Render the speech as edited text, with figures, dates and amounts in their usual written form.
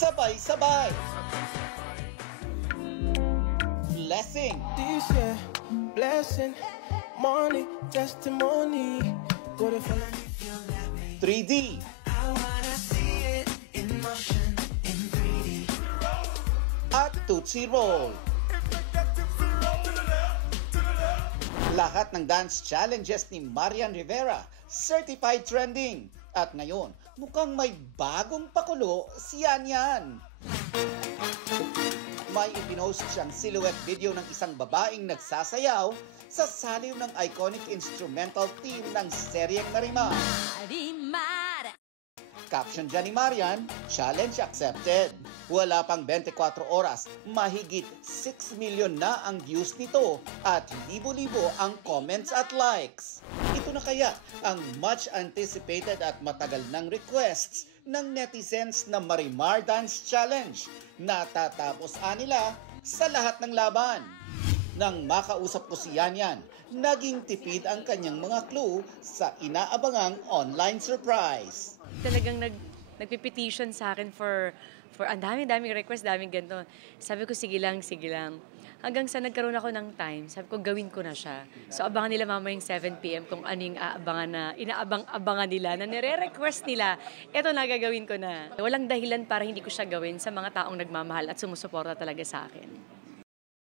sabay-sabay. Blessing. This year, blessing, money, testimony. 3D. At Tootsie Roll. Lahat ng dance challenges ni Marian Rivera, certified trending. At ngayon, mukhang may bagong pakulo si Yan Yan. May ipinost siyang silhouette video ng isang babaeng nagsasayaw sa saliw ng iconic instrumental theme ng seryeng Marimar. Caption dyan ni Marian, challenge accepted. Wala pang 24 oras, mahigit 6 million na ang views nito at libo-libo ang comments at likes. Ito na kaya ang much anticipated at matagal ng requests ng netizens na Marimar Dance Challenge na tatapos nila sa lahat ng laban. Nang makausap ko si Yan Yan, naging tipid ang kanyang mga clue sa inaabangang online surprise. Talagang nagpipetition sa akin for ang daming request, daming ganito. Sabi ko, sige lang. Hanggang sa nagkaroon ako ng time, sabi ko, gawin ko na siya. So, abangan nila mamayang 7 p.m. kung ano yung inaabang-abangan nila, na nire-request nila. Ito na, gagawin ko na. Walang dahilan para hindi ko siya gawin sa mga taong nagmamahal at sumusuporta talaga sa akin.